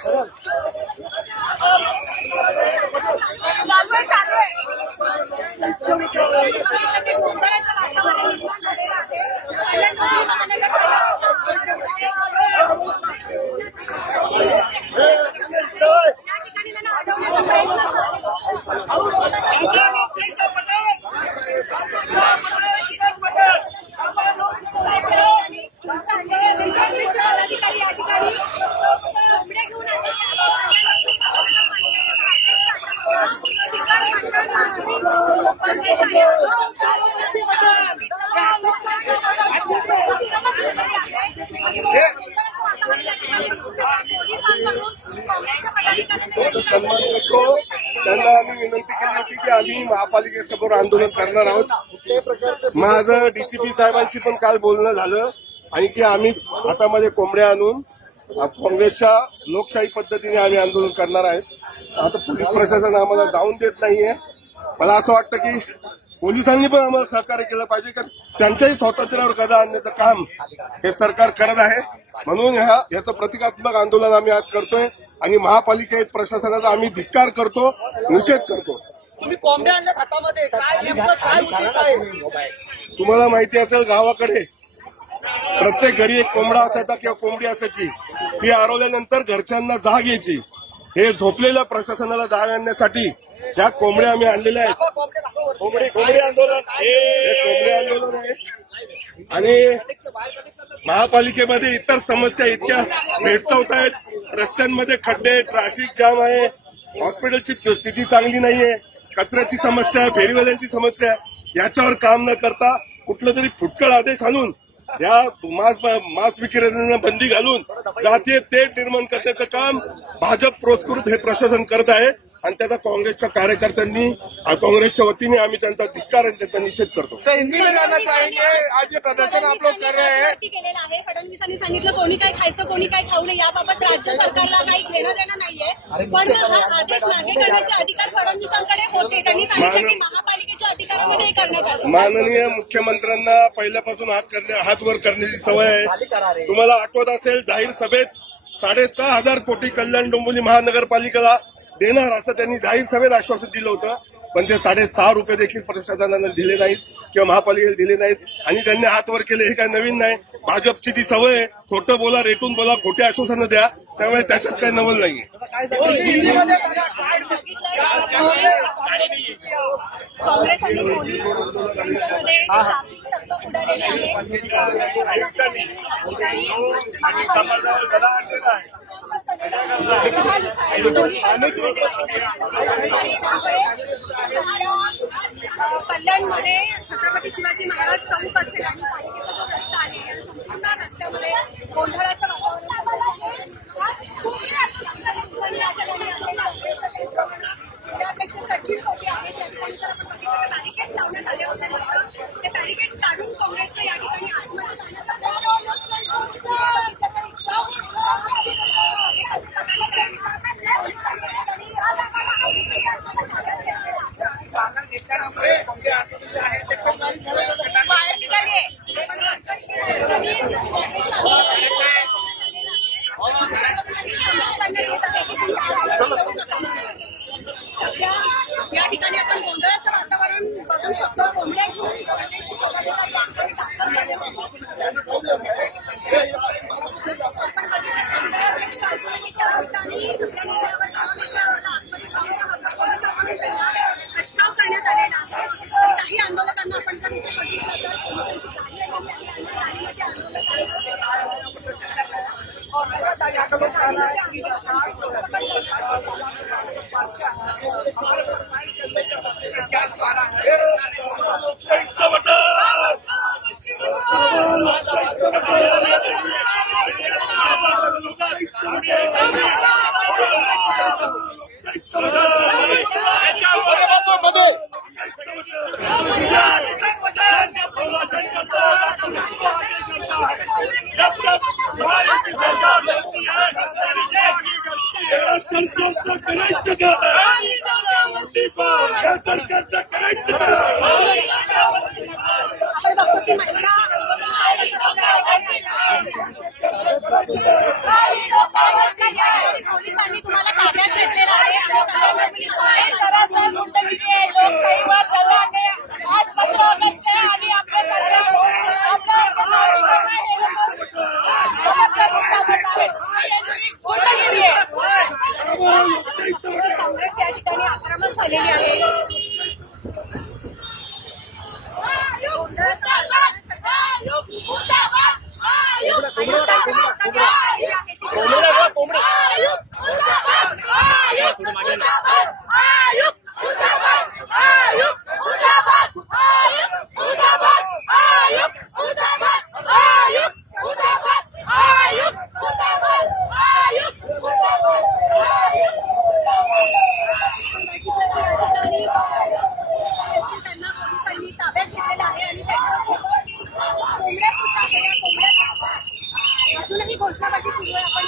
चालू आहे. चालू आहे ते वातावरण निर्माण झालेलं आहे पहिल्या दोन्ही वाहनांना त्या ठिकाणी त्यांना अडवण्याचा प्रयत्न अधिकारी या ठिकाणी कोंबड्या घेऊन आले चिकन सन्मान करतो त्यांना आम्ही विनंती केली होती की आम्ही महापालिकेसमोर आंदोलन करणार आहोत माझं डीसीपी साहेबांशी पण काल बोलणं झालं आणि की आम्ही हातामध्ये कोंबड्या आणून काँग्रेसच्या लोकशाही पद्धतीने आम्ही आंदोलन करणार आहेत. आता पोलीस प्रशासन आम्हाला जाऊन देत नाहीये. मला असं वाटतं की पोलिसांनी पण आम्हाला सहकार्य केलं पाहिजे कारण त्यांच्याही स्वातंत्र्यावर गदा आणण्याचं काम हे सरकार करत आहे. म्हणून ह्या याचं प्रतिकात्मक आंदोलन आम्ही आज करतोय आणि महापालिका प्रशासनाचा आम्ही धिक्कार करतो निषेध करतो. तुम्ही कोंबड्या हातामध्ये तुम्हाला माहिती असेल गावाकडे प्रत्येक घरी एक कोंबडा असायचा किंवा कोंबडी असायची. ती हरवल्यानंतर घरच्यांना जाग यायची. हे झोपलेल्या प्रशासनाला जाग आणण्यासाठी त्या कोंबड्या आम्ही आणलेल्या आहेत. कोंबडी कोंबडी आंदोलन. हे कोंबडी आंदोलन आहे. आणि महापालिकेमध्ये इतर समस्या इतक्या भेडसावत आहेत. रस्त्यांमध्ये खड्डे ट्रॅफिक जाम आहे. हॉस्पिटलची स्थिती चांगली नाहीये. कचऱ्याची समस्या आहे फेरीवाल्यांची समस्या आहे याच्यावर काम न करता कुठलं तरी फुटकळ आदेश आणून या मास मास विक्रेत्यांना बंदी घालून जातीय तेढ निर्माण करण्याचं काम भाजप पुरस्कृत हे प्रशासन करत आहे. आणि त्याचा काँग्रेसच्या कार्यकर्त्यांनी आ, काँग्रेसच्या वतीने आम्ही त्यांचा धिक्कार आणि त्यांचा निषेध करतो. हिंदी में जाना चाहेंगे आज ये प्रदर्शन आप लोग कर रहे हैं केलेलं आहे. फडणवीसांनी सांगितलं कोणी काय खायचं कोणी काय खाऊ नये याबाबत राज्य सरकारला काही घेणं देणं नाहीये. पण हा आदेश मागे करण्याचे अधिकार फडणवीसांकडे होते. त्यांनी सांगितलं की महापालिकेच्या अधिकारामध्ये हे करण्यात आलं. माननीय मुख्यमंत्र्यांना पहिल्यापासून हात करण्या हात वर करण्याची सवय आहे. तुम्हाला आठवत असेल जाहीर सभेत साडेसहा हजार कोटी कल्याण डोंबिवली महानगरपालिकेला देणार असं त्यांनी जाहीर सभेत आश्वासन दिलं होतं. पण ते साडेसहा रुपये देखील प्रशासनानं दिले नाहीत किंवा महापालिकेला दिले नाहीत. आणि त्यांनी हात वर केले हे काय नवीन नाही. भाजपची ती सवय आहे. खोटं बोला रेटून बोला खोटी आश्वासनं द्या. त्यामुळे त्याच्यात काही नवल नाहीये. काँग्रेस आणि पोलीस यांच्यामध्ये शाब्दिक चकमक उडालेली आहे. या ठिकाणी कल्याणमध्ये छत्रपती शिवाजी महाराज चौक असेल आणि पालिकेचा जो रस्ता आहे या संपूर्ण रस्त्यामध्ये गोंधळाचं वातावरण जिल्हाध्यक्ष सचिन कोटी आहेत या ठिकाणी तर आपण बघितलं बॅरिकेड लावण्यात आले होते ते बॅरिकेड काढून काँग्रेसचं या ठिकाणी आतमध्ये सध्या या ठिकाणी आपण गोंधळाचं वातावरण बघू शकतो. कोंबड्या अटकाव करण्यात आलेला आहे. काही आंदोलकांना आपण जर सरकारचं तुम्हाला ताब्यात घेतलेला आहे. familia Yeah.